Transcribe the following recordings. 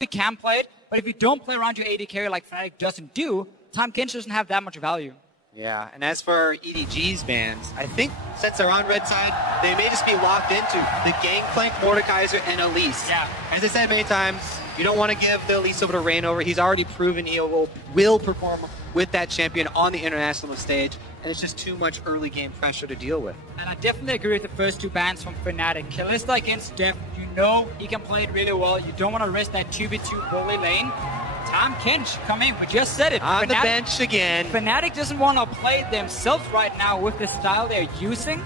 you can play it, but if you don't play around your AD carry like Fnatic doesn't do, Tahm Kench doesn't have that much value. Yeah, and as for EDG's bans, I think since they're on red side, they may just be locked into the Gangplank, Mordekaiser, and Elise. Yeah. As I said many times, you don't want to give the Elise over to Reignover. He's already proven he will perform with that champion on the international stage, and it's just too much early game pressure to deal with. And I definitely agree with the first two bans from Fnatic. Kalista against Def, you know he can play it really well. You don't want to risk that 2v2 bully lane. Tahm Kench, come in, we just said it. On the bench again. Fnatic doesn't want to play themselves right now with the style they're using,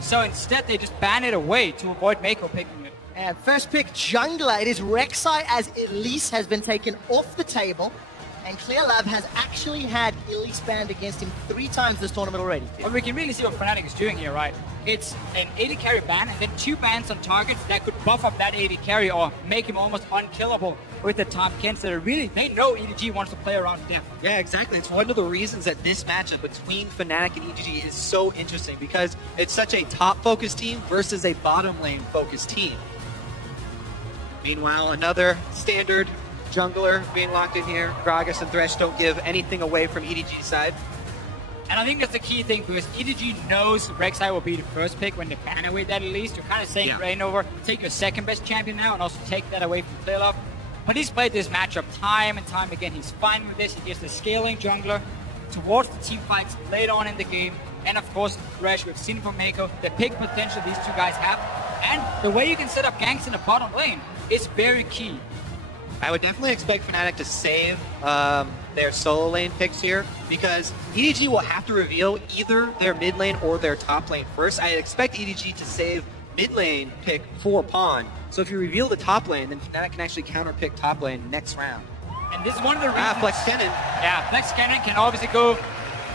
so instead they just ban it away to avoid Mako picking it. And first pick jungler, it is Rek'Sai as Elise has been taken off the table. And ClearLab has actually had Elise banned against him 3 times this tournament already. But we can really see what Fnatic is doing here, right? It's an AD carry ban and then 2 bans on targets that could buff up that AD carry or make him almost unkillable with the Tahm Kench that are really, they know EDG wants to play around Def. Yeah, exactly. It's one of the reasons that this matchup between Fnatic and EDG is so interesting because it's such a top-focused team versus a bottom lane-focused team. Meanwhile, another standard jungler being locked in here. Gragas and Thresh don't give anything away from EDG's side. And I think that's the key thing because EDG knows Rek'Sai will be the first pick when they ban away that Elise. You're kind of saying, Reignover, take your second best champion now and also take that away from ClearLab. But he's played this matchup time and time again. He's fine with this. He gets the scaling jungler towards the team fights later on in the game. And of course, Thresh, we've seen from Mako, the pick potential these two guys have. And the way you can set up ganks in the bottom lane is very key. I would definitely expect Fnatic to save their solo lane picks here because EDG will have to reveal either their mid lane or their top lane first. I expect EDG to save mid lane pick for Pawn. So if you reveal the top lane, then Fnatic can actually counter pick top lane next round. And this is one of the reasons... Flex Cannon. Yeah, Flex Cannon can obviously go,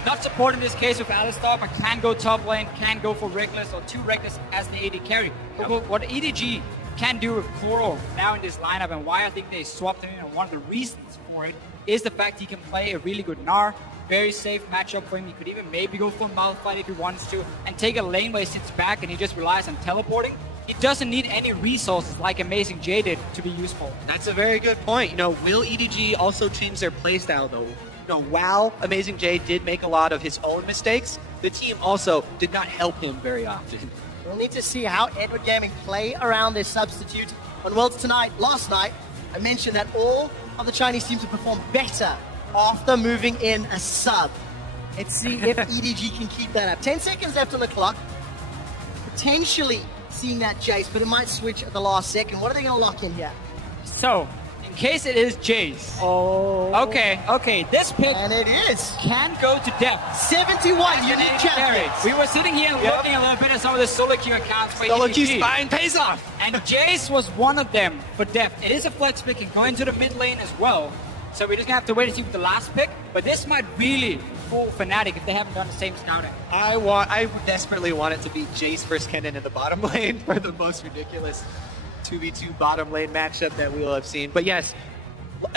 not support in this case with Alistar, but can go top lane, can go for Reckless or 2 Reckless as the AD carry. But what EDG can do with Koro now in this lineup and why I think they swapped him in, and one of the reasons for it is the fact he can play a really good Gnar. Very safe matchup for him. He could even maybe go for a Malphite if he wants to and take a lane where he sits back and he just relies on teleporting. He doesn't need any resources like Amazing J did to be useful. That's a very good point. You know, will EDG also change their playstyle though? You know, while Amazing J did make a lot of his own mistakes, the team also did not help him very often. We'll need to see how Edward Gaming play around their substitute. On Worlds tonight, last night, I mentioned that all of the Chinese teams have performed better after moving in a sub. Let's see if EDG can keep that up. 10 seconds left on the clock. Potentially seeing that Jace, but it might switch at the last second. What are they going to lock in here? So, in case it is Jace. Oh. Okay, this pick and it is. Can go to Def. 71 unique champions. We were sitting here looking a little bit at some of the solo queue accounts for Solo EDG. queue spine pays off. And Jace was one of them for Def. It is a flex pick and going to the mid lane as well. So we're just going to have to wait and see with the last pick. But this might really fool Fnatic if they haven't done the same scouting. I desperately want it to be Jace versus Kennen in the bottom lane for the most ridiculous 2v2 bottom lane matchup that we will have seen. But yes,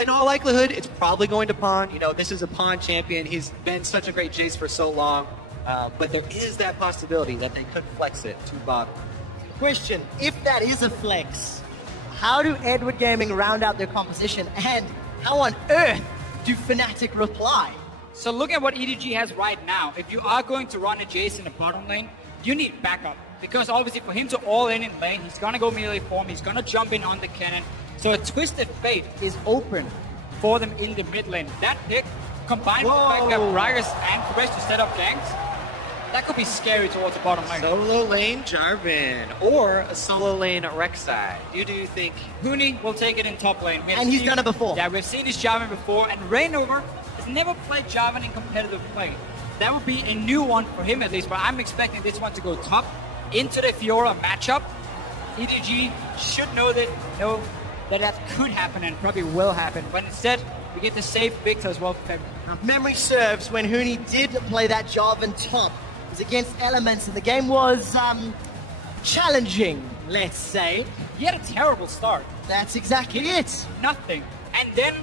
in all likelihood, it's probably going to Pawn. You know, this is a Pawn champion. He's been such a great Jace for so long. But there is that possibility that they could flex it to bottom. Question, if that is a flex, how do Edward Gaming round out their composition? And how on earth do Fnatic reply? So look at what EDG has right now. If you are going to run a Jace in the bottom lane, you need backup. Because obviously for him to all in lane, he's going to go melee form, he's going to jump in on the cannon. So a Twisted Fate is open for them in the mid lane. That pick, combined with the fact that Gragas and Thresh to set up ganks, that could be scary towards the bottom lane. Solo lane Jarvan or a solo lane Rek'Sai. You do think Huni will take it in top lane. And he's done it before. Yeah, we've seen his Jarvan before, and Reignover has never played Jarvan in competitive play. That would be a new one for him at least, but I'm expecting this one to go top into the Fiora matchup. EDG should know that that could happen and probably will happen, but instead we get the safe Victor as well for February. Now, memory serves when Huni did play that Jarvan top. It was against Elements, and the game was challenging, let's say. He had a terrible start. That's exactly it. Nothing. And then,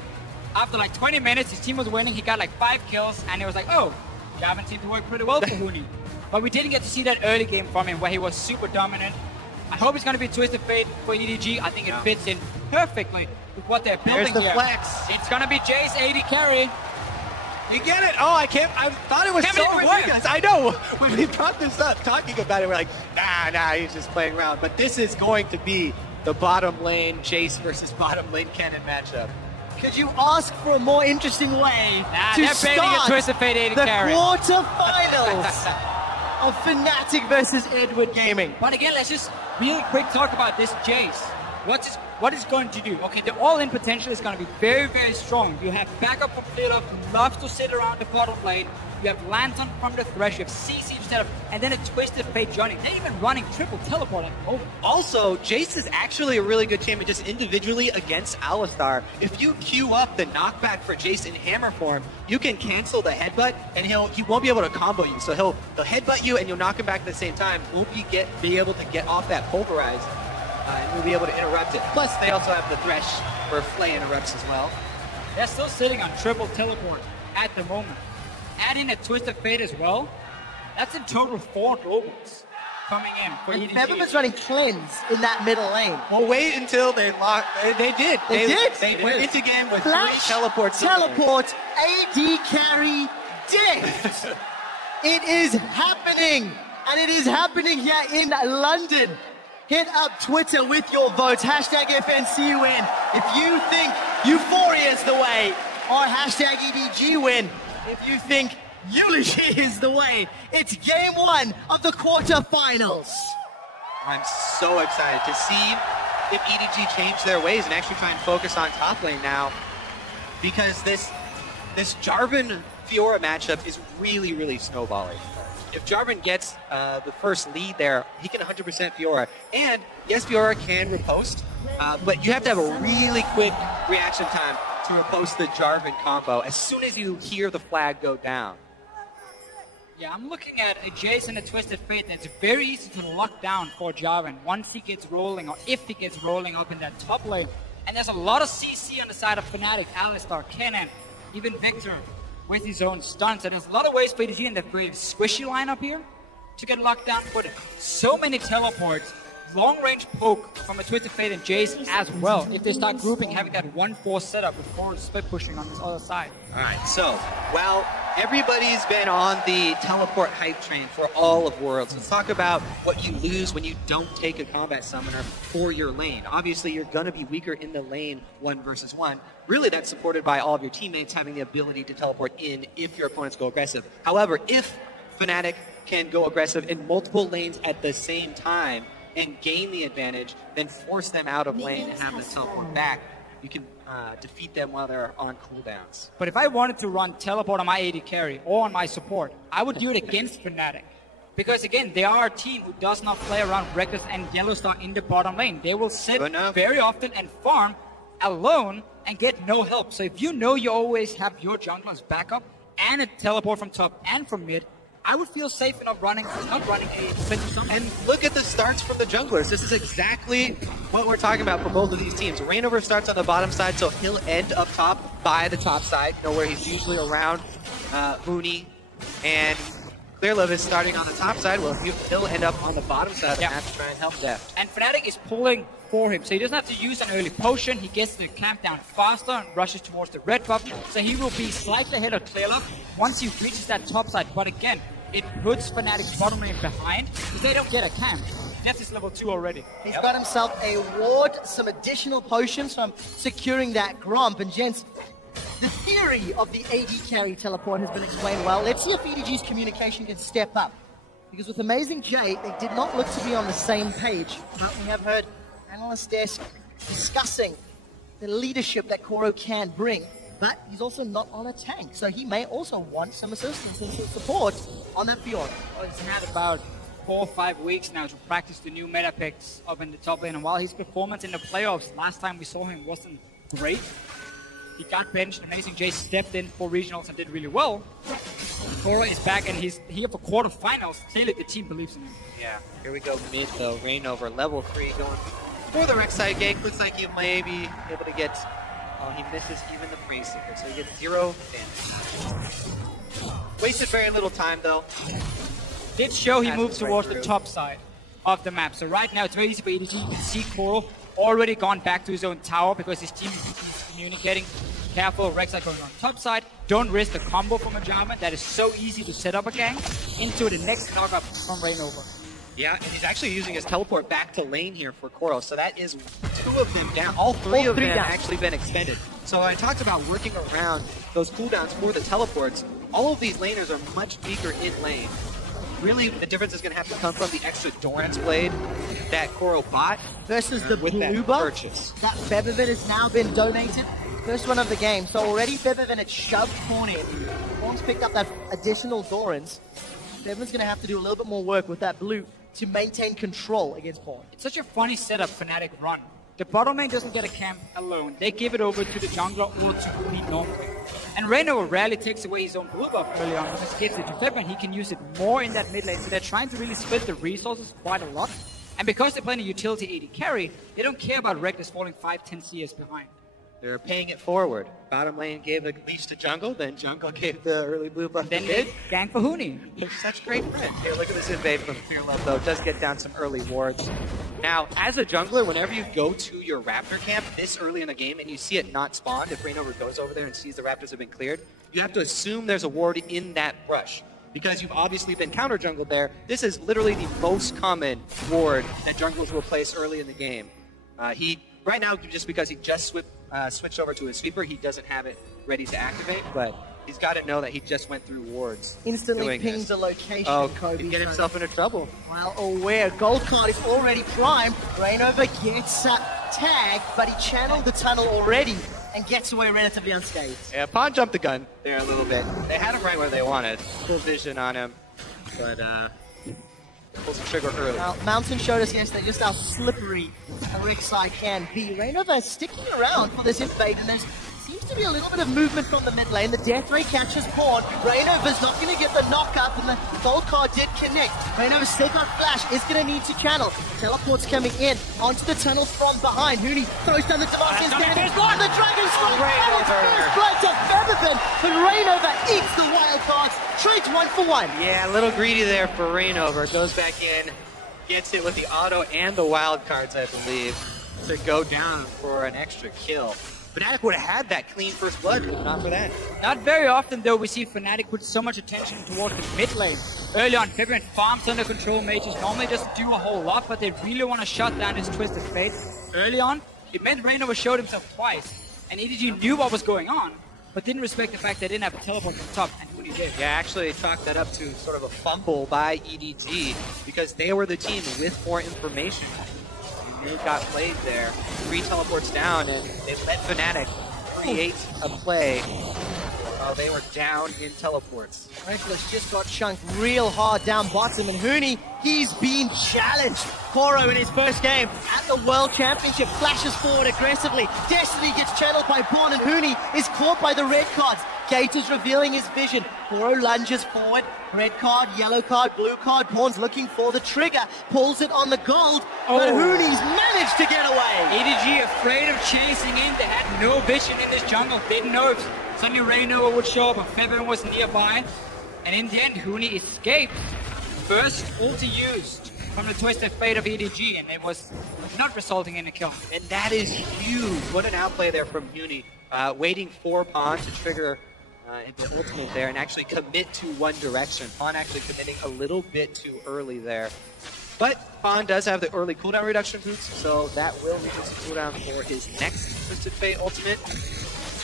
after like 20 minutes, his team was winning. He got like 5 kills, and it was like, oh, Jarvan seemed to work pretty well for Huni. But we didn't get to see that early game from him where he was super dominant. I hope it's going to be Twisted Fate for EDG. I think it fits in perfectly with what they're building There's the here. flex. It's going to be Jace AD carry. You get it? Oh, I can't. I thought it was Can't so believe it worked. ridiculous. I know. When we brought this up, talking about it, we're like, nah, he's just playing around. But this is going to be the bottom lane Jace versus bottom lane Kennen matchup. Could you ask for a more interesting way to they're baiting a start Twisted Fate AD the carry. quarterfinals of Fnatic versus Edward Gaming? But again, let's just really quick talk about this Jace. What is going to do? Okay, the all-in potential is going to be very, very strong. You have backup from Philip, who loves to sit around the bottom lane. You have Lantern from the Thresh, you have CC instead of, and then a Twisted Fate joining. They're even running triple teleport at the moment. Also, Jace is actually a really good champion just individually against Alistar. If you queue up the knockback for Jace in hammer form, you can cancel the headbutt, and he won't be able to combo you. So he'll headbutt you, and you'll knock him back at the same time. Won't be able to get off that pulverize, and you'll be able to interrupt it. Plus, they also have the Thresh for Flay interrupts as well. They're still sitting on triple teleport at the moment. Add in a Twisted Fate as well. That's in total 4 globals coming in for And EDG. Featherman's running cleanse in that middle lane. Well, wait until they lock. They did. They did? They went into game with Flash, 3 teleports. teleport, AD carry, diff. It is happening, and it is happening here in London. Hit up Twitter with your votes. Hashtag FNCWin if you think Euphoria is the way, or hashtag EDG win if you think eulogy is the way. It's game 1 of the quarterfinals. I'm so excited to see if EDG change their ways and actually try and focus on top lane now, because this Jarvan Fiora matchup is really, really snowballing. If Jarvan gets the first lead there, he can 100% Fiora. And yes, Fiora can riposte, but you have to have a really quick reaction time to riposte the Jarvan combo as soon as you hear the flag go down. Yeah, I'm looking at a Jace and a Twisted Fate that's very easy to lock down for Jarvan once he gets rolling, or if he gets rolling up in that top lane. And there's a lot of CC on the side of Fnatic, Alistar, Kennen, even Victor with his own stunts. And there's a lot of ways for EDG in that very squishy lineup here to get locked down. But so many teleports, long-range poke from a Twisted Fate and Jace as well. If they start grouping, having that 1-4 setup with forward split pushing on this other side. All right, so, well, everybody's been on the teleport hype train for all of Worlds. Let's talk about what you lose when you don't take a combat summoner for your lane. Obviously, you're going to be weaker in the lane 1 versus 1. Really, that's supported by all of your teammates having the ability to teleport in if your opponents go aggressive. However, if Fnatic can go aggressive in multiple lanes at the same time and gain the advantage, then force them out of lane and have them teleport back, you can defeat them while they're on cooldowns. But if I wanted to run teleport on my AD carry or on my support, I would do it against Fnatic. Because again, they are a team who does not play around Reckless and Yellowstar in the bottom lane. They will sit very often and farm alone and get no help. So if you know you always have your junglers backup and a teleport from top and from mid, I would feel safe enough not running a Splinter Summon. And look at the starts from the junglers. This is exactly what we're talking about for both of these teams. Reignover starts on the bottom side, so he'll end up top by the top side, where he's usually around Mooney. And Clearlove is starting on the top side. Well, he'll end up on the bottom side of the map to try and help Deft. And Fnatic is pulling for him, so he doesn't have to use an early potion. He gets the camp down faster and rushes towards the red buff, so he will be slightly ahead of Clearlove once he reaches that top side. But again, it puts Fnatic's bottom lane behind because they don't get a camp. Deft is level 2 already. He's got himself a ward, some additional potions from securing that Gromp. And gents, the theory of the AD carry teleport has been explained well. Let's see if EDG's communication can step up. Because with Amazing J, they did not look to be on the same page. But we have heard Analyst Desk discussing the leadership that Koro can bring. But he's also not on a tank, so he may also want some assistance and some support on that Fiora. Well, he's had about 4 or 5 weeks now to practice the new meta picks up in the top lane, and while his performance in the playoffs last time we saw him wasn't great, he got benched. Amazing J stepped in for regionals and did really well. Koro is back and he's here for quarterfinals. Clearly the team believes in him. Yeah, here we go mid though. Reignover, level 3, going for the Rek'Sai gank. Looks like he may be able to get... Oh, he misses even the Free Seeker, so he gets 0 damage. Wasted very little time though. Did show he moved towards the top side. of the map. So right now, it's very easy for EDG. You can see Coral already gone back to his own tower because his team is communicating. Careful, Rek'Sai going on top side. Don't risk the combo from a Jarvan. That is so easy to set up a gang into the next knockup from Rainover. Yeah, and he's actually using his teleport back to lane here for Coral. So that is 2 of them down. All three of them down. actually been extended. So I talked about working around those cooldowns for the teleports. All of these laners are much weaker in lane. Really, the difference is going to have to come from the extra Doran's Blade that Coral bought versus the with blue that buff. purchase. That Feathervin has now been donated. First one of the game. So already Feathervin had shoved Corn in. Corn's picked up that additional Doran's. Feathervin's going to have to do a little bit more work with that blue to maintain control against Corn. It's such a funny setup Fnatic run. The bottom lane doesn't get a camp alone. They give it over to the jungler or to Huni normally. And Rainover rarely takes away his own blue buff early on because he gives it to Feathervin. He can use it more in that mid lane. So they're trying to really split the resources quite a lot. And because they're playing a utility AD carry, they don't care about Reckless falling 5-10 CS behind. They're paying it forward. Bottom lane gave the leash to jungle, then jungle gave the early blue buff Then to they mid. gang for Huni. Such great friend. Here, look at this invade from Fear Love, though. It does get down some early wards. Now, as a jungler, whenever you go to your Raptor camp this early in the game and you see it not spawned, if Rainover goes over there and sees the Raptors have been cleared, you have to assume there's a ward in that brush. Because you've obviously been counter-jungled there, this is literally the most common ward that junglers will place early in the game. Right now, just because he just switched over to his sweeper, he doesn't have it ready to activate, but he's got to know that he just went through wards. Instantly pings the location, Kobe. He'd get himself into trouble. Well aware. Gold card is already primed. Rainover gets tagged, but he channeled the tunnel already and gets away relatively unscathed. Yeah, Pawn jumped the gun there a little bit. They had him right where they wanted. Full vision on him, but pulls the trigger early. Now, Mountain showed us yesterday just how slippery a Rek'Sai can be. Rainover is sticking around for this invade, and there seems to be a little bit of movement from the mid lane. The Death Ray catches Pawn. Rainover's not going to get the knock up, and the gold card did connect. Rainover's still got flash, is going to need to channel. Teleport's coming in onto the tunnel from behind. Huni throws down the Damascus Cannon, and the Dragon Strike, and it's first blood to Feathervin, but Rainover eats the wild cards. Trades 1 for 1. Yeah, a little greedy there for Rainover. Goes back in, gets it with the auto and the wild cards, I believe, to go down for an extra kill. Fnatic would have had that clean first blood, if not for that. Not very often, though, we see Fnatic put so much attention towards the mid lane. Early on, Feathervin farms under control mages. Normally doesn't do a whole lot, but they really want to shut down his Twisted Fate. Early on, it meant Rainover showed himself twice, and EDG knew what was going on, but didn't respect the fact they didn't have a teleport from top, and Huni did. Yeah, actually chalked that up to sort of a fumble by EDG because they were the team with more information. They got played there. 3 teleports down, and they let Fnatic create a play while they were down in teleports. Reckless just got chunked real hard down bottom, and Huni, he's been challenged. Koro in his first game at the World Championship flashes forward aggressively. Destiny gets channeled by Braun, and Huni is caught by the red cards. Gate is revealing his vision. Koro lunges forward. Red card, yellow card, blue card. Braun's looking for the trigger. Pulls it on the gold, but Huni's managed to get away. EDG afraid of chasing in. They had no vision in this jungle. Didn't know if suddenly Rainover would show up, but Feathervin was nearby. And in the end, Huni escaped. First ulti used from the Twisted Fate of EDG, and it was not resulting in a kill. And that is huge. What an outplay there from Huni. Waiting for Pawn to trigger the ultimate there and actually commit to one direction. Pawn actually committing a little bit too early there. But Pawn does have the early cooldown reduction boots, so that will reduce the cooldown for his next Twisted Fate ultimate.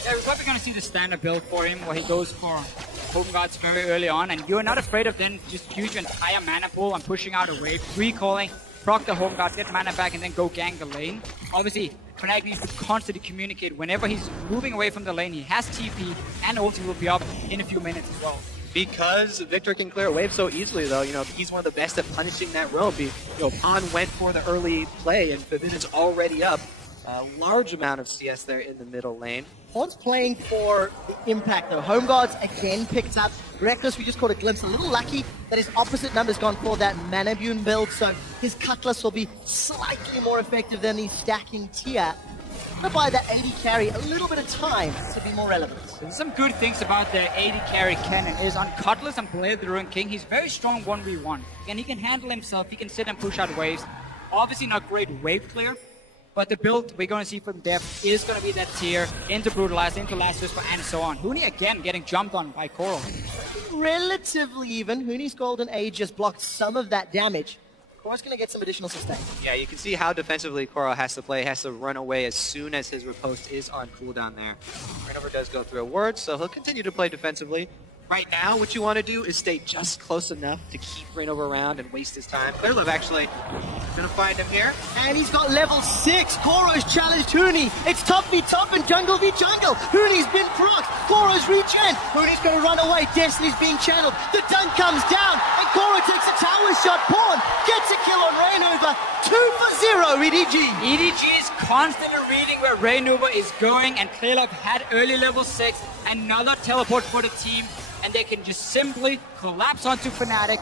Yeah, we're probably going to see the standard build for him, where he goes for Home Guards very early on, and you're not afraid of then just use your entire mana pool and pushing out a wave, recalling, proc the Home Guards, get mana back, and then go gang the lane. Obviously, Fnatic needs to constantly communicate. Whenever he's moving away from the lane, he has TP, and ulti will be up in a few minutes as well. Because Victor can clear a wave so easily, though, he's one of the best at punishing that roam. Pawn went for the early play, and Forbidden is already up. A large amount of CS there in the middle lane. Pawn's playing for the impact, though. Home Guards again picked up. Reckless, we just caught a glimpse. A little lucky that his opposite number's gone for that Manabune build, so his Cutlass will be slightly more effective than the stacking tier. gonna buy that AD carry a little bit of time to be more relevant. There's some good things about the AD carry Kennen is on Cutlass and Blade the Ruined King. He's very strong 1v1, and he can handle himself. He can sit and push out waves. Obviously not great wave clear, but the build we're going to see from Depth is going to be that tier into Brutalize, into Last Whisper, and so on. Huni again getting jumped on by Coral. Relatively even. Huni's Golden Age just blocked some of that damage. Cora's going to get some additional sustain. Yeah, you can see how defensively Coral has to play. Has to run away as soon as his riposte is on cooldown there. Rainover does go through a ward, so he'll continue to play defensively. Right now, what you want to do is stay just close enough to keep Rainover around and waste his time. Clearlove actually gonna find him here. And he's got level 6. Koro's challenged Huni. It's top v top and jungle v jungle. Huni's been procced. Koro's regen. Huni's gonna run away. Destiny's being channeled. The dunk comes down and Koro takes a tower shot. Pawn gets a kill on Rainover. 2 for 0, EDG. EDG is constantly reading where Rainover is going, and Clearlove had early level 6, another teleport for the team, and they can just simply collapse onto Fnatic.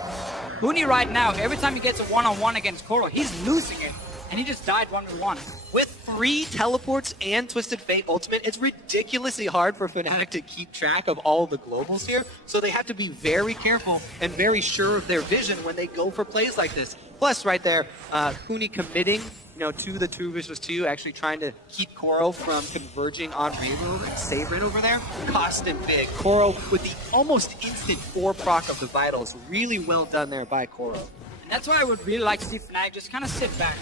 Huni right now, every time he gets a one-on-one against Koro, he's losing it, and he just died 1v1. With 3 teleports and Twisted Fate Ultimate, it's ridiculously hard for Fnatic to keep track of all the globals here, so they have to be very careful and very sure of their vision when they go for plays like this. Plus, right there, Huni committing, to the 2 versus 2, actually trying to keep Koro from converging on Rainover and save Rainover there, cost him big. Koro with the almost instant 4 proc of the Vitals, really well done there by Koro. And that's why I would really like to see Fnatic just kind of sit back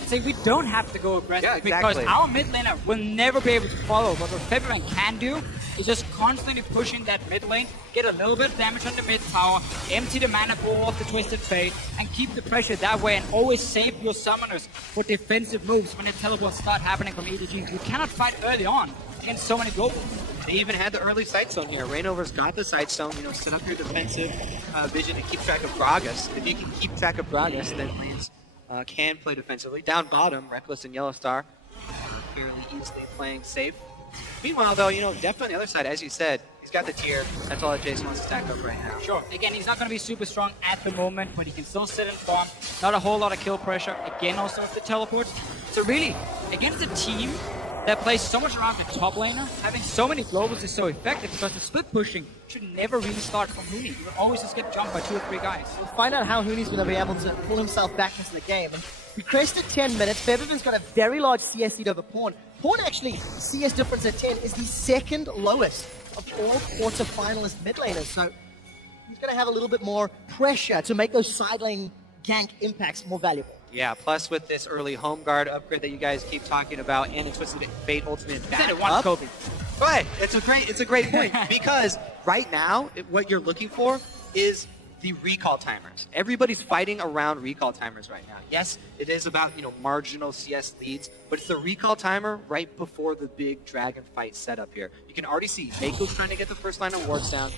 and say we don't have to go aggressive, yeah, exactly. because our mid laner will never be able to follow. But what Febiven can do is just constantly pushing that mid lane, get a little bit of damage on the mid tower, empty the mana pool off the Twisted Fate, and keep the pressure that way, and always save your summoners for defensive moves when the teleports start happening from EDG. You cannot fight early on against so many globals. They even had the early sight stone here. Rainover's got the sight stone, set up your defensive vision to keep track of Gragas. If you can keep track of Gragas, then lanes can play defensively. Down bottom, Reckless and Yellowstar fairly easily playing safe. Meanwhile, though, Depth on the other side, as you said, he's got the tier. That's all that Jason wants to stack up right now. Sure. Again, he's not going to be super strong at the moment, but he can still sit and farm. Not a whole lot of kill pressure. Again, also with the teleports. So really, against a team that plays so much around the top laner, having so many globals is so effective because the split pushing should never really start from Huni. You will always just get jumped by 2 or 3 guys. We'll find out how Huni's going to be able to pull himself back into the game. And we crested 10 minutes. Febiven's got a very large CS lead over Pawn. Pawn actually, CS difference at 10 is the 2nd lowest of all quarter-finalist mid laners. So he's going to have a little bit more pressure to make those side lane gank impacts more valuable. Yeah, plus with this early home guard upgrade that you guys keep talking about, and it's Twisted Fate Ultimate back up. Kobe. But it's a great point, because right now what you're looking for is the recall timers. Everybody's fighting around recall timers right now. Yes, it is about marginal CS leads, but it's the recall timer right before the big dragon fight setup here. You can already see Mako's trying to get the first line of wards down,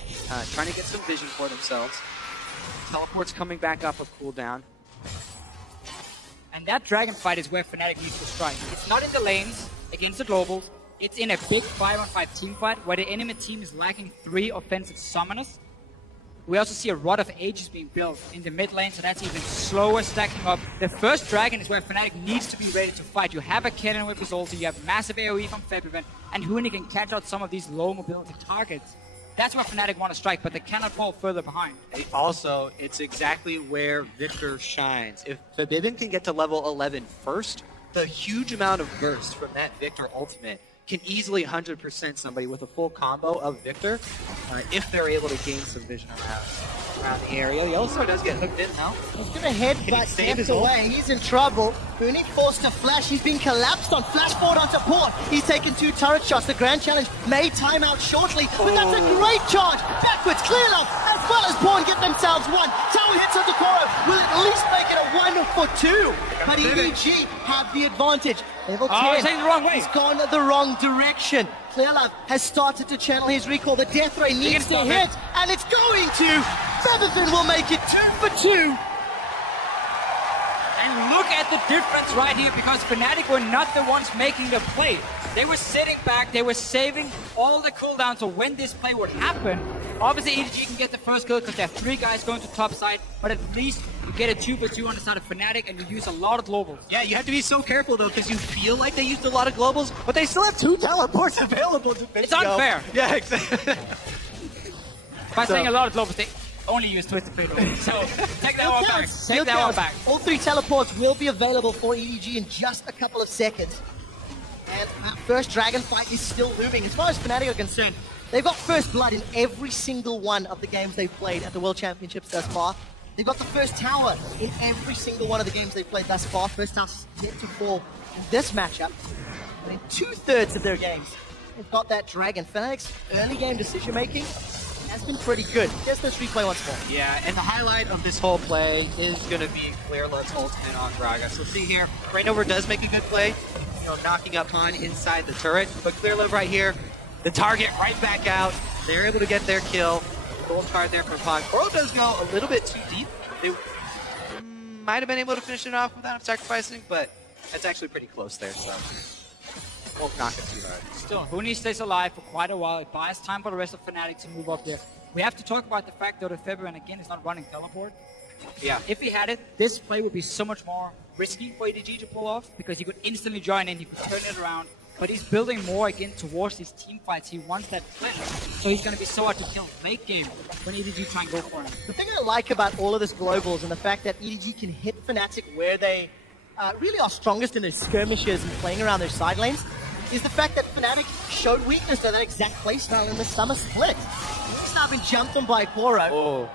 trying to get some vision for themselves. Teleport's coming back up with cooldown. And that dragon fight is where Fnatic needs to strike. It's not in the lanes against the globals. It's in a big 5-on-5 team fight where the enemy team is lacking 3 offensive summoners. We also see a Rod of Ages being built in the mid lane, so that's even slower stacking up. The first dragon is where Fnatic needs to be ready to fight. You have a Kennen with his ulti, you have massive AoE from Febiven, and Huni can catch out some of these low mobility targets. That's where Fnatic want to strike, but they cannot fall further behind. Also, it's exactly where Victor shines. If Febiven can get to level 11 first, the huge amount of burst from that Victor ultimate can easily 100% somebody with a full combo of Victor if they're able to gain some vision around the area. Yellowstar does get hooked in now. He's going to headbutt Depth away. He's in trouble. Huni forced to flash. He's being collapsed on. Flash forward onto Pawn. He's taken 2 turret shots. The Grand Challenge may time out shortly, but that's a great charge. Backwards, Clearlove, as well as Pawn get themselves 1. Tower hits onto Koro. Will at least make it a 1 for 2. But EDG have the advantage. Level 10. He's taking the wrong way. He's gone the wrong direction. Clearlove has started to channel his recall. The Death Ray needs to hit, and it's going to. Febiven will make it 2 for 2. And look at the difference right here, because Fnatic were not the ones making the play. They were sitting back, they were saving all the cooldowns so when this play would happen. Obviously EDG can get the first kill because there are 3 guys going to top side, but at least You get a 2-for-2 on the side of Fnatic, and you use a lot of globals. Yeah, you have to be so careful though, because you feel like they used a lot of globals, but they still have 2 teleports available to It's unfair. Yeah, exactly. By saying a lot of globals, they only use Twisted Fate. So take that one back. Take that one back. All 3 teleports will be available for EDG in just a couple of seconds. And that first dragon fight is still looming. As far as Fnatic are concerned, they've got first blood in every single one of the games they've played at the World Championships thus far. They've got the first tower in every single one of the games they've played thus far. First tower's yet to fall in this matchup. And in 2/3 of their games, they've got that dragon. Fnatic's early game decision making has been pretty good. Here's this replay once more. Yeah, and the highlight of this whole play is going to be Clearlove's ultimate on Gragas. So see here, Rainover does make a good play, knocking up Han inside the turret, but Clearlove right here, the target right back out. They're able to get their kill. Gold card there for Han. Koro does go a little bit too deep. They might have been able to finish it off without sacrificing, but that's actually pretty close there, so won't knock it too hard. Still, Huni stays alive for quite a while. It buys time for the rest of Fnatic to move up there. We have to talk about the fact, though, that February, again, is not running teleport. Yeah. If he had it, this play would be so much more risky for EDG to pull off, because he could instantly join in, he could turn it around. But he's building more, again, towards these team fights. He wants that pleasure. So he's going to be so hard to kill late game when EDG try and go for him. The thing I like about all of this globals and the fact that EDG can hit Fnatic where they really are strongest in their skirmishes and playing around their side lanes is the fact that Fnatic showed weakness to that exact playstyle in the summer split. He's now been jumped on by Koro. Oh,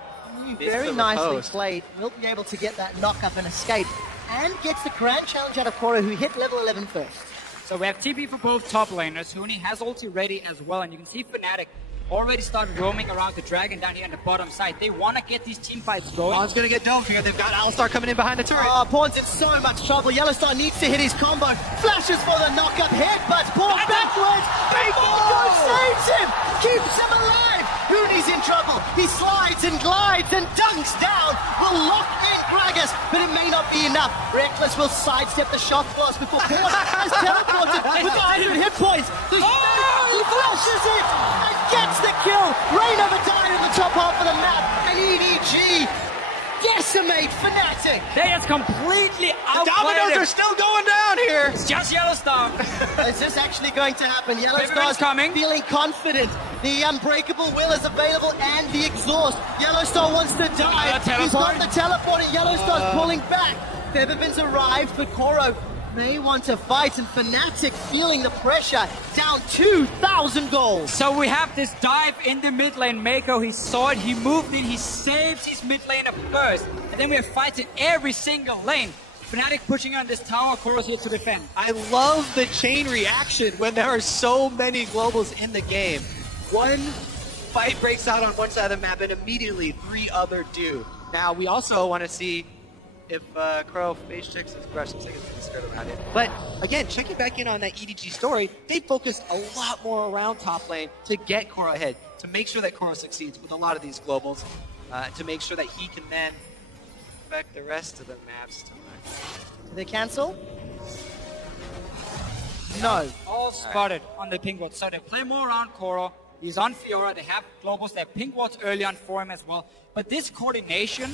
very nicely played. Will be able to get that knock up and escape. And gets the grand challenge out of Koro, who hit level 11 first. So we have TP for both top laners. Huni has ulti ready as well, and you can see Fnatic already started roaming around the dragon down here on the bottom side. They want to get these team fights going. Pawn's going to get dove here. They've got Alistar coming in behind the turret. Oh, Pawn's in so much trouble. Yellowstar needs to hit his combo. Flashes for the knock-up hit, but Pawn backwards. God saves him. Keeps him alive. Huni's in trouble. He slides and glides and dunks down. Will lock in Gragas, but it may not be enough. Reckless will sidestep the shock blast before Pawn has teleported with 100 hit points. He flashes it and gets the kill. Rainover died in the top half of the map, and EDG decimate Fnatic. They just completely outplayed Dominoes him. are still going down here. It's just Yellowstar. Is this actually going to happen? Yellowstar's coming. feeling confident. The Unbreakable Will is available and the Exhaust. Yellowstar wants to die. He's got the teleport and Yellowstar's pulling back. Feathervin's arrived, but Koro may want to fight, and Fnatic feeling the pressure, down 2,000 goals. So we have this dive in the mid lane. Mako, he saw it, he moved in, he saves his mid laner first. And then we have fights in every single lane. Fnatic pushing on this tower, Koro's here to defend. I love the chain reaction when there are so many globals in the game. One fight breaks out on one side of the map and immediately 3 other do. Now we also want to see if Crow face checks his brush. Looks like it's skirt around it. But again, checking back in on that EDG story, they focused a lot more around top lane to get Koro ahead, to make sure that Koro succeeds with a lot of these globals, to make sure that he can then affect the rest of the maps. Did they cancel? No. All spotted on the pink ward. So they play more around Koro. He's on Fiora. They have globals. They have pink wards early on for him as well. But this coordination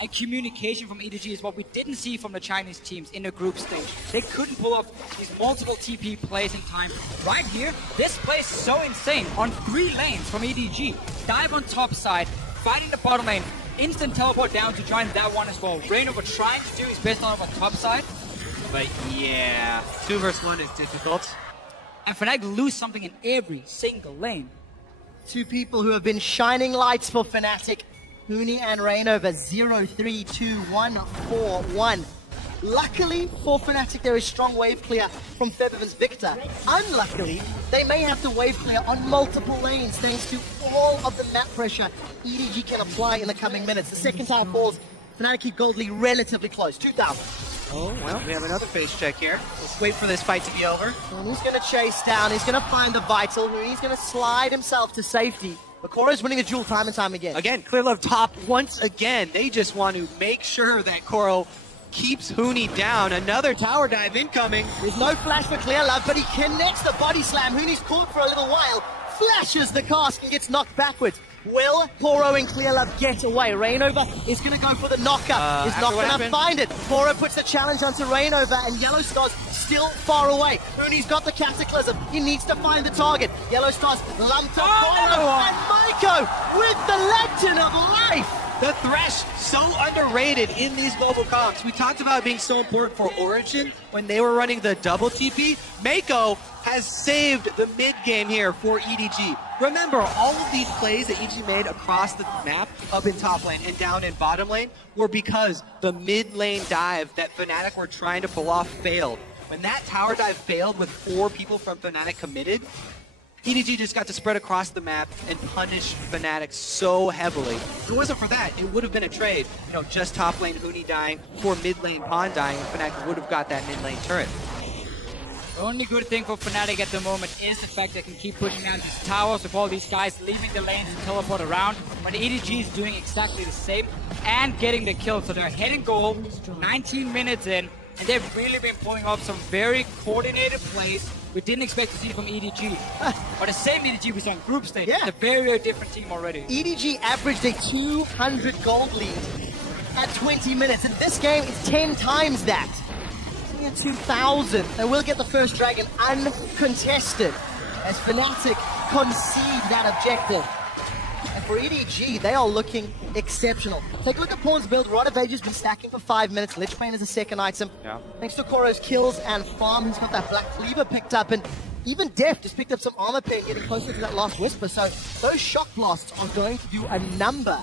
and communication from EDG is what we didn't see from the Chinese teams in the group stage. They couldn't pull off these multiple TP plays in time. Right here, this play is so insane on 3 lanes from EDG. Dive on top side, fighting the bottom lane, instant teleport down to join that one as well. Rainover trying to do his best on the top side. But yeah, 2 versus 1 is difficult. And Fnatic lose something in every single lane. 2 people who have been shining lights for Fnatic. Huni and Rainover 0-3-2-1-4-1. Luckily for Fnatic, there is strong wave clear from Feathervin's Victor. Unluckily, they may have to wave clear on multiple lanes thanks to all of the map pressure EDG can apply in the coming minutes. The second tower falls. Fnatic keep Gold League relatively close, 2,000. Oh, well, we have another face check here. Let's wait for this fight to be over. And he's going to chase down. He's going to find the Vital. He's going to slide himself to safety. But Koro's winning the duel time and time again. Again, Clearlove top once again. They just want to make sure that Koro keeps Huni down. Another tower dive incoming. There's no flash for Clearlove, but he connects the body slam. Huni's caught for a little while. Flashes the cast and gets knocked backwards. Will Koro and ClearLove get away? Rainover is going to go for the knocker. He's not going to find it. Koro puts the challenge onto Rainover, and Yellow Star's still far away. Uni's got the Cataclysm. He needs to find the target. Yellow Star's lumped up Koro, and Maiko with the Lantern of Life. The Thresh, so underrated in these global comps. We talked about it being so important for Origin when they were running the double TP. Maiko has saved the mid game here for EDG. Remember, all of these plays that EDG made across the map, up in top lane and down in bottom lane, were because the mid lane dive that Fnatic were trying to pull off failed. When that tower dive failed with 4 people from Fnatic committed, EDG just got to spread across the map and punish Fnatic so heavily. If it wasn't for that, it would have been a trade. You know, just top lane Huni dying for mid lane Pawn dying, and Fnatic would have got that mid lane turret. The only good thing for Fnatic at the moment is the fact they can keep pushing down these towers with all these guys leaving the lanes and teleport around. But EDG is doing exactly the same and getting the kill. So they're heading goal, 19 minutes in, and they've really been pulling off some very coordinated plays we didn't expect to see from EDG. But the same EDG we saw in group stage. Yeah. It's a very, very different team already. EDG averaged a 200 gold lead at 20 minutes. In this game, it's 10 times that. It's only at 2,000. They will get the first dragon uncontested as Fnatic concede that objective. And for EDG, they are looking exceptional. Take a look at Pawn's build. Rod of Age has been stacking for 5 minutes. Lich Bane is a second item. Yeah. Thanks to Koro's kills and farm, he's got that Black Cleaver picked up. And even Deft just picked up some armor pen, getting closer to that last Whisper. So those shock blasts are going to do a number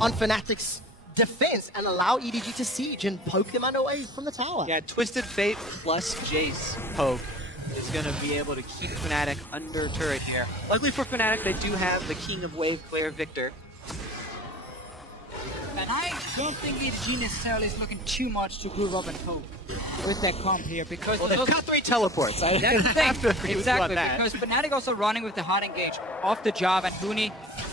on Fnatic's defense and allow EDG to siege and poke them away from the tower. Yeah, Twisted Fate plus Jace poke is going to be able to keep Fnatic under turret here. Luckily for Fnatic, they do have the King of Wave player, Victor. And I don't think EDG necessarily is looking too much to groove up and poke with that comp here, because well, they've got 3 teleports. I that's the have to agree exactly, with you on that. because Fnatic also running with the hard engage off the job, and Huni,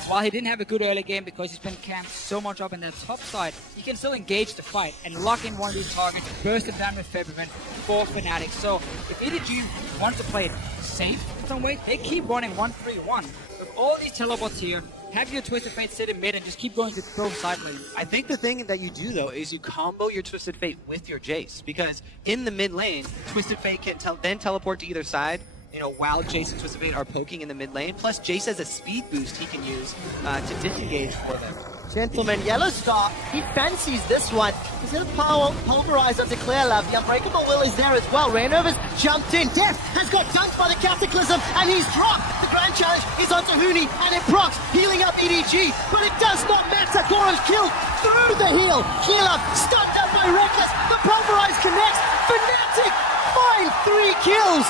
while he didn't have a good early game because he's been camped so much up in the top side, he can still engage the fight and lock in one of these targets, burst it down with Featherman for Fnatic. So if EDG wants to play it safe in some way, they keep running 1-3-1. With all these teleports here, have your Twisted Fate sit in mid and just keep going to throw side lanes. I think the thing that you do, though, is you combo your Twisted Fate with your Jace, because in the mid lane, Twisted Fate can then teleport to either side, you know, while Jace and Twisted Fate are poking in the mid lane. Plus, Jace has a speed boost he can use to disengage for them. Gentlemen, Yellow Star, he fancies this one. He's going to pulverize onto ClearLove. The Unbreakable Will is there as well. Rainover's jumped in. Deft has got dunked by the Cataclysm, and he's dropped. The Grand Challenge is onto Huni, and it procs, healing up EDG. But it does not matter. Koro's killed through the heal. ClearLove stunned up by Reckless. The pulverize connects. Fnatic find 3 kills.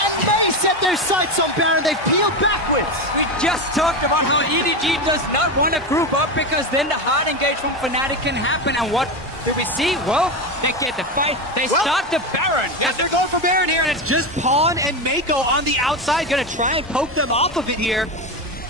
And they set their sights on Baron. They've peeled backwards. We just talked about how EDG does not want to group up, because then the hard engage from Fnatic can happen. And what do we see? Well, they get the fight. They start the Baron. Yes, they're going for Baron here, and it's just Pawn and Maiko on the outside. Going to try and poke them off of it here.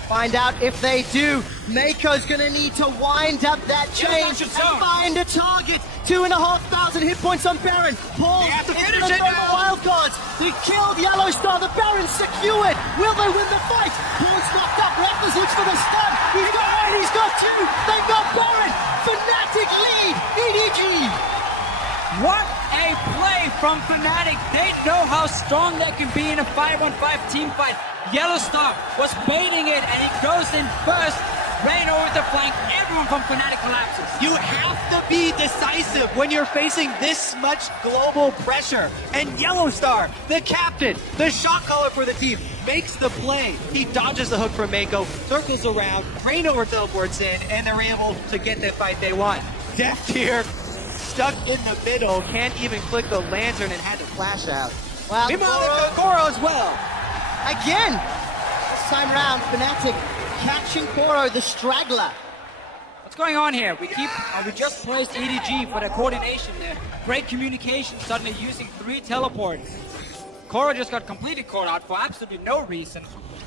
Find out if they do. Maiko's going to need to wind up that chain and find a target. 2,500 hit points on Baron. Paul they have to finish it now. Wildcards. They killed Yellow Star. The Baron's secured. Will they win the fight? Paul's knocked up. Reckless looks for the stun. He's got 1, he's got 2. They've got Baron. Fnatic lead. EDG. What a play from Fnatic. They know how strong they can be in a 5-on-5 team fight. Yellow Star was baiting it, and he goes in first. Rain over the flank. Everyone from Fnatic collapses. You have to be decisive when you're facing this much global pressure. And Yellow Star, the captain, the shot caller for the team, makes the play. He dodges the hook from Maiko, circles around, Rain over teleports in, and they're able to get the fight they want. Deft here, stuck in the middle, can't even click the lantern and had to flash out. Well, meanwhile, they've got Koro as well. Again, this time round, Fnatic catching Koro, the straggler. What's going on here? We just praised EDG for the coordination there. Great communication, suddenly using 3 teleports. Koro just got completely caught out for absolutely no reason.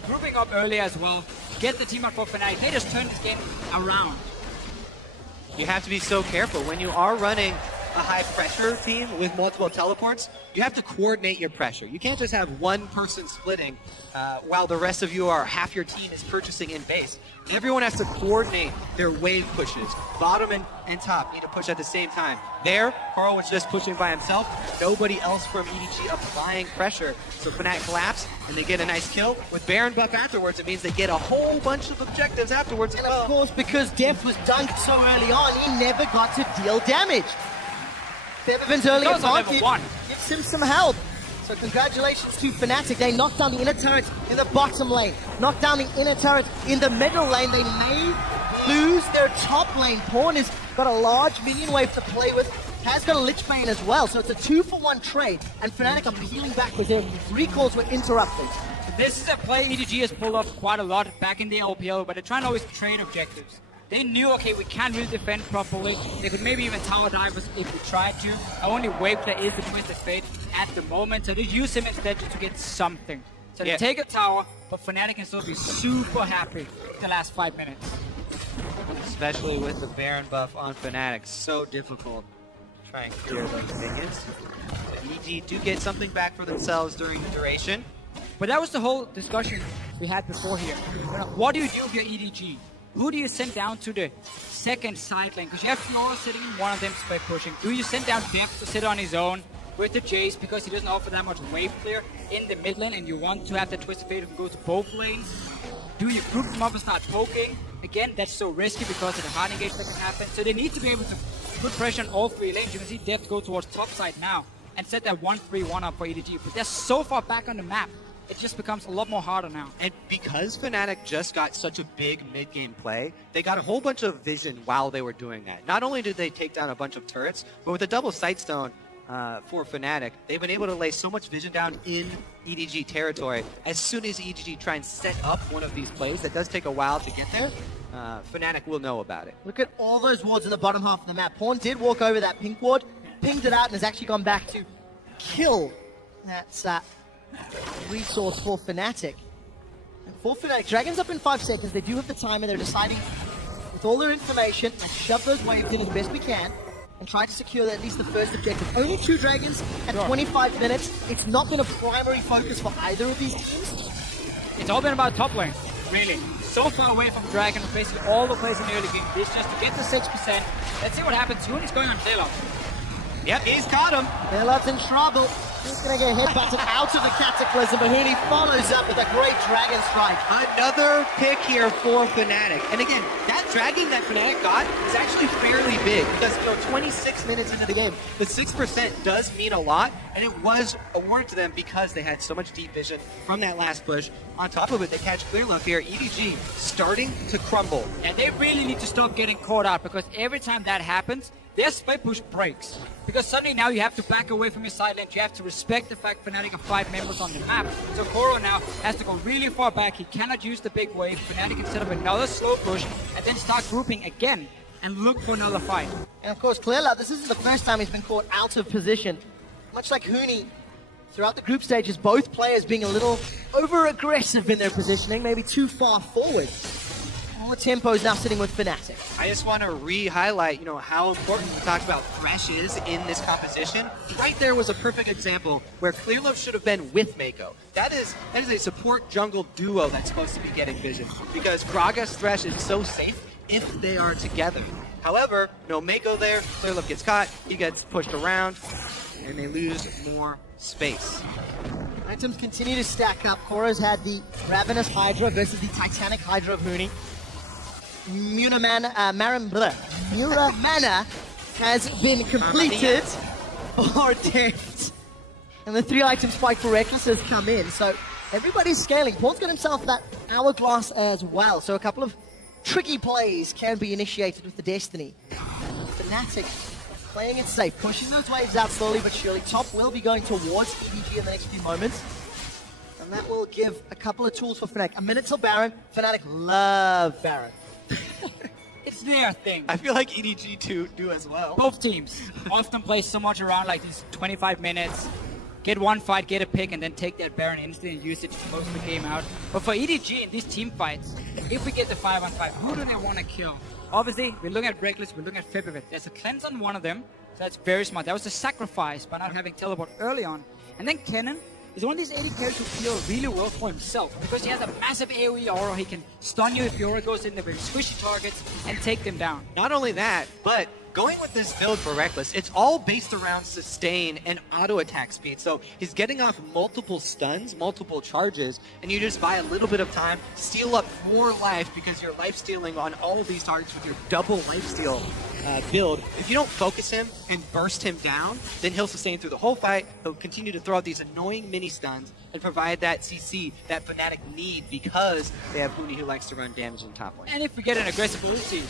Grouping up early as well. Get the team out for Fnatic. They just turned this game around. You have to be so careful when you are running a high pressure team with multiple teleports, you have to coordinate your pressure. You can't just have one person splitting while the rest of you are, half your team is purchasing in base. Everyone has to coordinate their wave pushes. Bottom and top need to push at the same time. There, Carl was just pushing by himself. Nobody else from EDG applying pressure. So Fnatic collapse, and they get a nice kill. With Baron buff afterwards, it means they get a whole bunch of objectives afterwards. And of course, because Deft was dunked so early on, he never got to deal damage. Febiven's early advantage gives him some help. So congratulations to Fnatic. They knocked down the inner turret in the bottom lane, knocked down the inner turret in the middle lane. They may lose their top lane. Pawn has got a large minion wave to play with, has got a Lich Bane as well. So it's a 2-for-1 trade, and Fnatic are peeling back with their recalls were interrupted. This is a play EDG has pulled off quite a lot back in the LPL, but they're trying to always trade objectives. They knew, okay, we can't really defend properly. They could maybe even tower dive us if we tried to. Our only wave play is the Twisted Fate at the moment, so they use him instead just to get something. So they take a tower, but Fnatic can still be super happy the last 5 minutes. Especially with the Baron buff on Fnatic. So difficult to try and clear those minions. But EG do get something back for themselves during the duration. But that was the whole discussion we had before here. What do you do with your EDG? Who do you send down to the second side lane? Because you have Flora sitting in one of them spec pushing. Do you send down Deft to sit on his own with the Jace because he doesn't offer that much wave clear in the mid lane and you want to have that Twisted Fate who can go to both lanes? Do you group them up and start poking? Again, that's so risky because of the hard engage that can happen. So they need to be able to put pressure on all 3 lanes. You can see Deft go towards top side now and set that 1-3-1 up for EDG. But they're so far back on the map. It just becomes a lot more harder now. And because Fnatic just got such a big mid-game play, they got a whole bunch of vision while they were doing that. Not only did they take down a bunch of turrets, but with the double Sightstone for Fnatic, they've been able to lay so much vision down in EDG territory. As soon as EDG try and set up one of these plays, that does take a while to get there, Fnatic will know about it. Look at all those wards in the bottom half of the map. Pawn did walk over that pink ward, pinged it out, and has actually gone back to kill that resource for Fnatic. And for Fnatic, Dragon's up in 5 seconds. They do have the timer. They're deciding with all their information, let's shove those waves in as best we can and try to secure at least the first objective. Only 2 Dragons at 25 minutes. It's not been a primary focus for either of these teams. It's all been about top lane, really. So far away from Dragon, basically all the plays in the early game. This just to get the 6%. Let's see what happens. Hooni's going on Taylor. Yep, he's caught him. Taylor's in trouble. He's going to get headbutted out of the Cataclysm, but Hooney follows up with a great Dragon Strike. Another pick here for Fnatic. And again, that Dragon that Fnatic got is actually fairly big because, 26 minutes into the game, the 6% does mean a lot, and it was awarded to them because they had so much deep vision from that last push. On top of it, they catch Clear Love here. EDG starting to crumble. And they really need to stop getting caught out because every time that happens, their split push breaks. Because suddenly now you have to back away from your side lane. You have to respect the fact Fnatic are 5 members on the map. So Koro now has to go really far back. He cannot use the big wave. Fnatic can set up another slow push and then start grouping again and look for another fight. And of course, Clearlove, this isn't the first time he's been caught out of position. Much like Hooney, throughout the group stages, both players being a little over-aggressive in their positioning, maybe too far forward. All the tempo is now sitting with Fnatic. I just want to re-highlight, how important we talked about Thresh is in this composition. Right there was a perfect example where Clearlove should have been with Mako. That is a support jungle duo that's supposed to be getting vision because Gragas Thresh is so safe if they are together. However, no Mako there, Clearlove gets caught, he gets pushed around, and they lose more space. Items continue to stack up. Koro's had the Ravenous Hydra versus the Titanic Hydra of Hooney. Muramana has been completed for Deft. And the 3-item spike for Reckless has come in. So everybody's scaling. Paul's got himself that Hourglass as well. So a couple of tricky plays can be initiated with the Destiny. Fnatic playing it safe, pushing those waves out slowly but surely. Top will be going towards EDG in the next few moments. And that will give a couple of tools for Fnatic. A minute till Baron. Fnatic love Baron. It's their thing. I feel like EDG do as well. Both teams often play so much around like these 25 minutes, get one fight, get a pick, and then take that Baron instantly and use it to close the game out. But for EDG in these team fights, if we get the 5-on-5, who do they want to kill? Obviously, we're looking at Reckless, we're looking at Febiven. There's a cleanse on one of them, so That's very smart. That was a sacrifice by not having teleport early on. And then Kennen is one of these AD carries who feel really well for himself because he has a massive AoE aura. He can stun you if your aura goes in the very squishy targets and take them down. Not only that, but going with this build for Reckless, it's all based around sustain and auto attack speed. So he's getting off multiple stuns, multiple charges, and you just buy a little bit of time, steal up 4 life because you're life stealing on all of these targets with your double life steal build. If you don't focus him and burst him down, then he'll sustain through the whole fight. He'll continue to throw out these annoying mini stuns and provide that CC that Fnatic need because they have Huni who likes to run damage in top lane. And if we get an aggressive ulti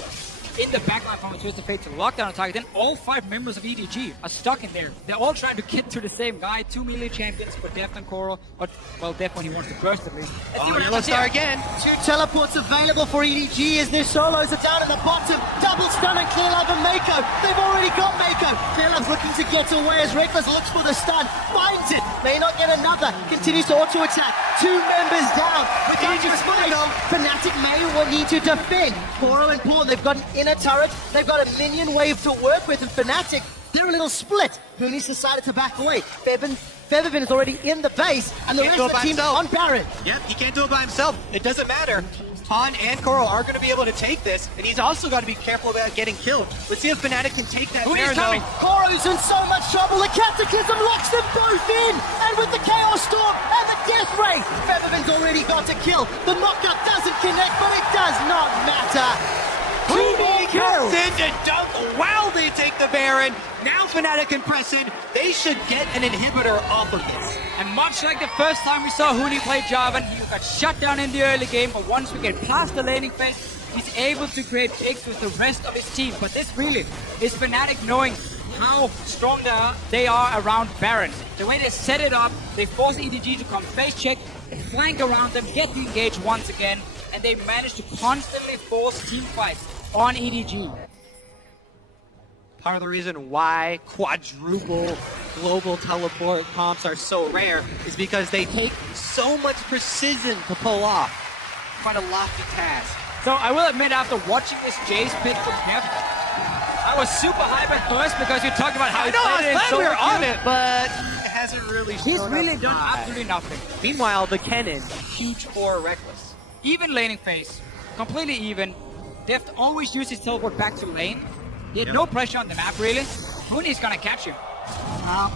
in the backline from a Twisted Fate to lock down a target, then all 5 members of EDG are stuck in there. They're all trying to get to the same guy. 2 melee champions for Deft and Coral, but, well, Deft when he wants to burst at least. Yellow Star again. 2 teleports available for EDG as their solos are down in the bottom. Double stun on Clearlove and Mako. They've already got Mako. Clearlove's looking to get away as Reckless looks for the stun. Finds it. May not get another. Continues to auto-attack. 2 members down. With EDG's fight, Fnatic may will need to defend. Coral and Pawn, they've got an inner turret. They've got a minion wave to work with, and Fnatic, they're a little split. Huni's decided to back away. Feathervin is already in the base, and the rest of the team on Baron. Yep, he can't do it by himself. It doesn't matter. Han and Coral are going to be able to take this, and he's also got to be careful about getting killed. Let's see if Fnatic can take that Baron, though. Coral's in so much trouble. The Cataclysm locks them both in, and with the Chaos Storm and the Death Ray, Feathervin's already got to kill. The knockup doesn't connect, but it does not matter. Send a dunk while they take the Baron. Now Fnatic can press in. They should get an inhibitor off of this. And much like the first time we saw Huni play Jarvan, he got shut down in the early game, but once we get past the laning phase, he's able to create picks with the rest of his team. But this really is Fnatic knowing how strong they are around Baron. The way they set it up, they force EDG to come face check, flank around them, get the engage once again, and they manage to constantly force team fights on EDG. Part of the reason why quadruple global teleport comps are so rare is because they take so much precision to pull off. Quite a lofty task. So I will admit, after watching this Jace pick from Jeff, I was super hyped at first because you talked about how I was glad we were on it, but it hasn't really shown He's really up done high. absolutely nothing. Meanwhile, the Kennen, huge for Reckless. Even laning phase, completely even. Deft always uses teleport back to lane. He had no pressure on the map, really. Huni's gonna catch him. A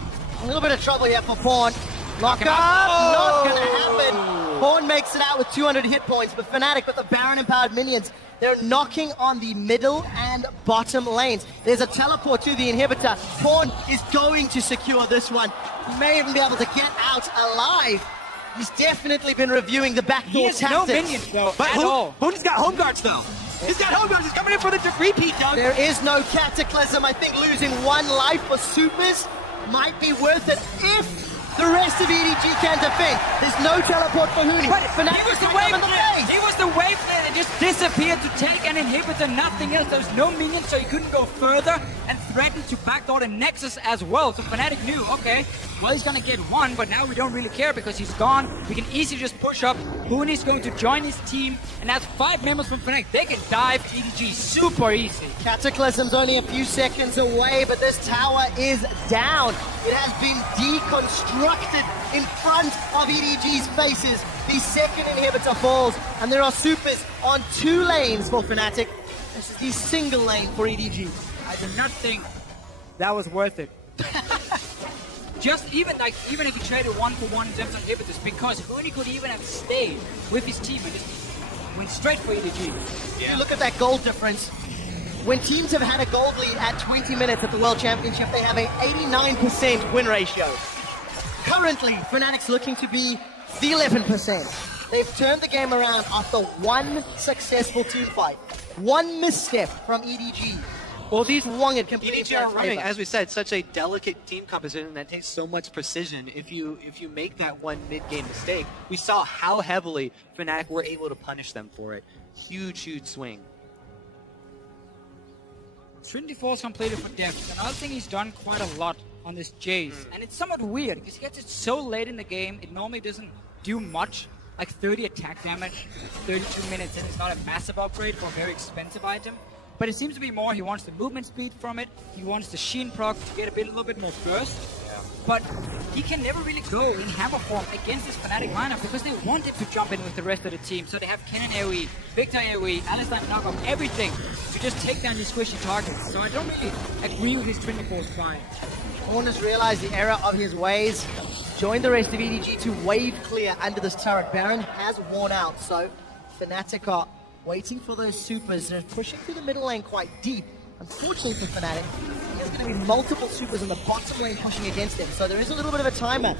little bit of trouble here for Pawn. Lock him up, out. not gonna happen. Pawn makes it out with 200 hit points, but Fnatic with the Baron empowered minions, they're knocking on the middle and bottom lanes. There's a teleport to the inhibitor. Pawn is going to secure this one. He may even be able to get out alive. He's definitely been reviewing the backdoor He has tactics. no minions, though, But at all. Huni's got home guards, though. He's got home guards. He's coming in for the repeat, Doug. There is no Cataclysm. I think losing 1 life for supers might be worth it if the rest of EDG can defend. There's no teleport for Huni. But Fnatic he was the is wave in the player. base. He was the wave player that just disappeared to take an inhibitor, nothing else. There was no minions, so he couldn't go further and threatened to backdoor the Nexus as well. So Fnatic knew, okay, well, he's gonna get 1, but now we don't really care because he's gone. We can easily just push up. Huni's going to join his team, and that's 5 members from Fnatic. They can dive EDG super easy. Cataclysm's only a few seconds away, but this tower is down. It has been deconstructed in front of EDG's faces. The second inhibitor falls, and there are supers on 2 lanes for Fnatic. This is the single lane for EDG. I do not think that was worth it. Just even if he traded 1-for-1 Gems on inhibitors, because Huni could even have stayed with his team and just went straight for EDG. If you look at that gold difference, when teams have had a gold lead at 20 minutes at the World Championship, they have an 89% win ratio. Currently, Fnatic's looking to be the 11%. They've turned the game around after 1 successful team fight. 1 misstep from EDG. Well, these completely EDG are running, as we said, such a delicate team composition that takes so much precision. If you make that one mid-game mistake, we saw how heavily Fnatic were able to punish them for it. Huge, huge swing. Trinity Force completed for Deft. Another thing he's done quite a lot on this Jace, and it's somewhat weird because he gets it so late in the game, it normally doesn't do much, like 30 attack damage, 32 minutes in. It's not a massive upgrade for a very expensive item. but it seems to be more he wants the movement speed from it, he wants the Sheen proc to get a little bit more burst, but he can never really go in hammer form against this Fnatic lineup because they wanted to jump in with the rest of the team, so they have Kennen AoE, Victor AoE, Alistar knock off everything to just take down these squishy targets, so I don't really agree with his 24-5. Horn has realized the error of his ways, joined the rest of EDG to wave clear under this turret. Baron has worn out, so Fnatic are waiting for those supers. They're pushing through the middle lane quite deep. Unfortunately for Fnatic, there's going to be multiple supers in the bottom lane pushing against them, so there is a little bit of a timer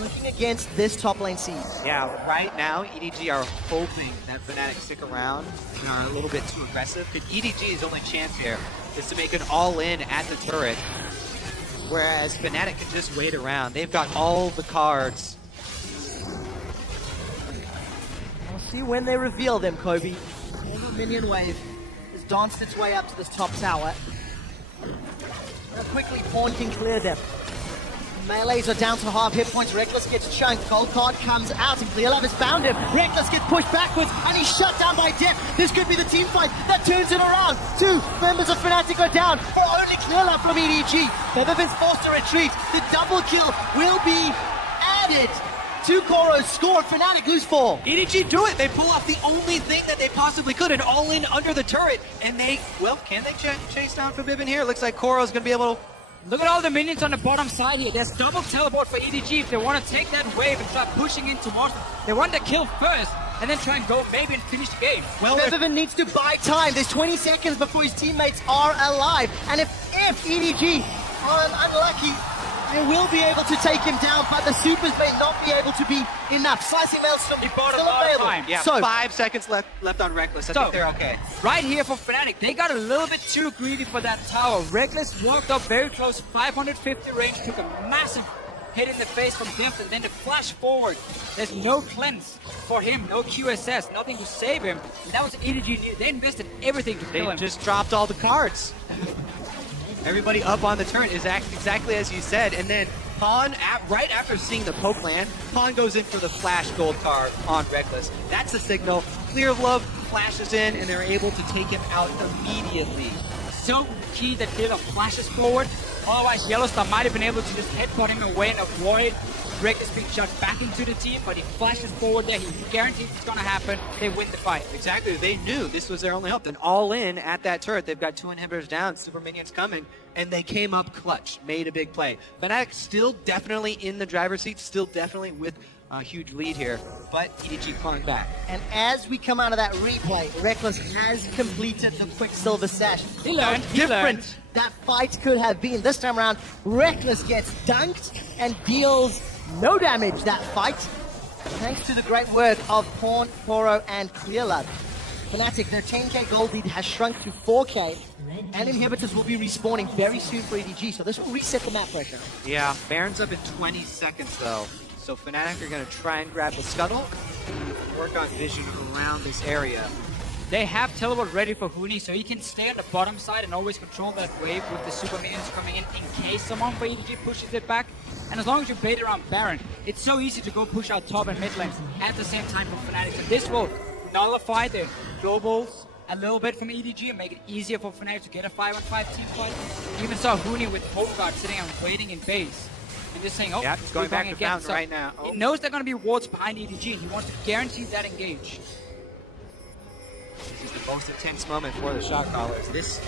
working against this top lane siege. Yeah, right now EDG are hoping that Fnatic stick around and are a little bit too aggressive. Because EDG's only chance here is to make an all-in at the turret, whereas Fnatic can just wait around. They've got all the cards. We'll see when they reveal them, Kobe. The minion wave has danced its way up to this top tower. How quickly Pawn can clear them. Melees are down to half hit points. Reckless gets chunked. Gold card comes out and Clearlove has found him. Reckless gets pushed backwards and he's shut down by Death. This could be the team fight that turns it around. 2 members of Fnatic are down for only Clearlove from EDG. Featherfin's forced to retreat. The double kill will be added to Koro's score. Fnatic lose 4. EDG do it. They pull off the only thing that they possibly could, an all-in under the turret. And they, well, can they chase down Forbidden here? Looks like Koro's going to be able to... Look at all the minions on the bottom side here. There's double teleport for EDG if they want to take that wave and start pushing in towards them. They want to kill first and then try and go maybe and finish the game. Well, Featherfin needs to buy time. There's 20 seconds before his teammates are alive. And if EDG are unlucky, they will be able to take him down, but the supers may not be able to be enough. Slicing Maelstrom still available. Yeah, so 5 seconds left on Reckless. I think they're okay. Right here for Fnatic, they got a little bit too greedy for that tower. Reckless walked up very close, 550 range, took a massive hit in the face from Deft, and then to flash forward. There's no cleanse for him, no QSS, nothing to save him. And that was EDG needed. They invested everything to kill him. They just dropped all the cards. Everybody up on the turret is exactly as you said, and then Pawn, right after seeing the poke land, Pawn goes in for the flash gold card on Reckless. That's the signal. Clearlove flashes in, and they're able to take him out immediately. So key that Clearlove flashes forward. Otherwise, Yellowstar might have been able to just headbutt him away and avoid Reckless being shot back into the team, but he flashes forward there. He guarantees it's going to happen. They win the fight. Exactly. They knew this was their only hope. Then all in at that turret. They've got 2 inhibitors down, super minions coming, and they came up clutch, made a big play. Fnatic still definitely in the driver's seat, still definitely with a huge lead here, but EDG clawing back. And as we come out of that replay, Reckless has completed the Quicksilver Sash. He learned. How different that fight could have been. This time around, Reckless gets dunked and deals no damage that fight, thanks to the great work of Pawn, Koro, and Clearlove. Fnatic, their 10k gold lead has shrunk to 4k, and inhibitors will be respawning very soon for EDG, so this will reset the map pressure. Yeah, Baron's up in 20 seconds though, so Fnatic are going to try and grab the scuttle and work on vision around this area. They have teleport ready for Huni, so he can stay on the bottom side and always control that wave with the super minions coming in case someone for EDG pushes it back. And as long as you bait around Baron, it's so easy to go push out top and mid lanes at the same time for Fnatic. So this will nullify the globals a little bit from EDG and make it easier for Fnatic to get a 5-on-5 team fight. You even saw Huni with Homeguard sitting and waiting in base. And just saying, oh, yeah, it's going back to Fountain right now. He knows they're going to be wards behind EDG, and he wants to guarantee that engage. This is the most intense moment for the shot callers. This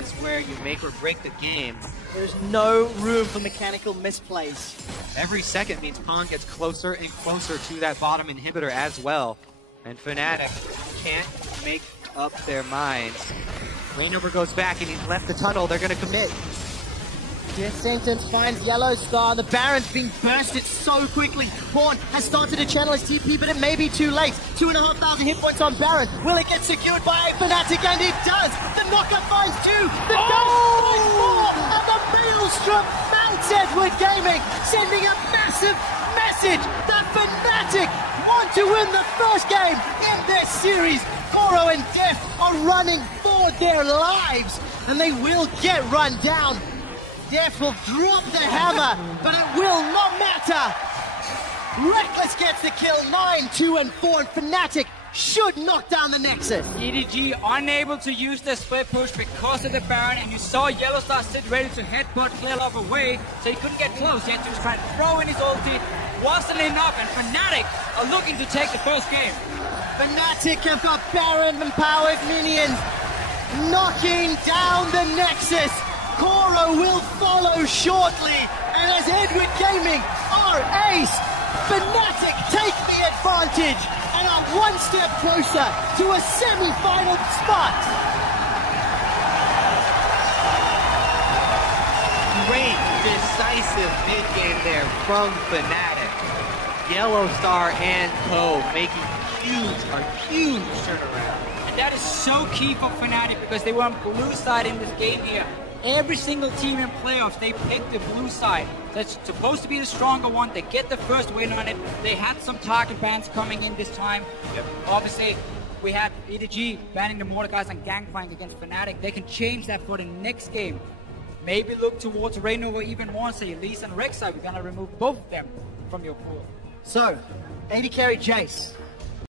is where you make or break the game. There's no room for mechanical misplays. Every second means Pawn gets closer and closer to that bottom inhibitor as well. And Fnatic can't make up their minds. Rainover goes back and he's left the tunnel. They're going to commit. Death Sentence finds Yellowstar. The Baron's being bursted so quickly. Pawn has started to channel his TP, but it may be too late. 2,500 hit points on Baron. Will it get secured by Fnatic? And it does. The knockup finds 2. The Dust finds 4. And the Maelstrom Mount Edward Gaming sending a massive message that Fnatic want to win the first game in this series. Koro and Def are running for their lives, and they will get run down. Def will drop the hammer, but it will not matter. Reckless gets the kill, 9, 2, and 4, and Fnatic should knock down the Nexus. EDG unable to use the split push because of the Baron, and you saw Yellow Star sit ready to headbutt Clearlove away, so he couldn't get close. He had to try to throw in his ulti. Wasn't enough, and Fnatic are looking to take the first game. Fnatic have got Baron-empowered minions knocking down the Nexus. Koro will follow shortly, and as Edward Gaming are ace, Fnatic take the advantage and are one step closer to a semi-final spot. Great decisive mid-game there from Fnatic. Yellow Star and Co. making a huge turnaround. And that is so key for Fnatic because they were on blue side in this game here. Every single team in playoffs, they picked the blue side. That's supposed to be the stronger one. They get the first win on it. They had some target bans coming in this time. Yep. Obviously, we had EDG banning the Mordekaiser and Gangplank against Fnatic. They can change that for the next game. Maybe look towards Raynor even more, say Elise and Rek'Sai. We're going to remove both of them from your pool. So, AD carry Jace.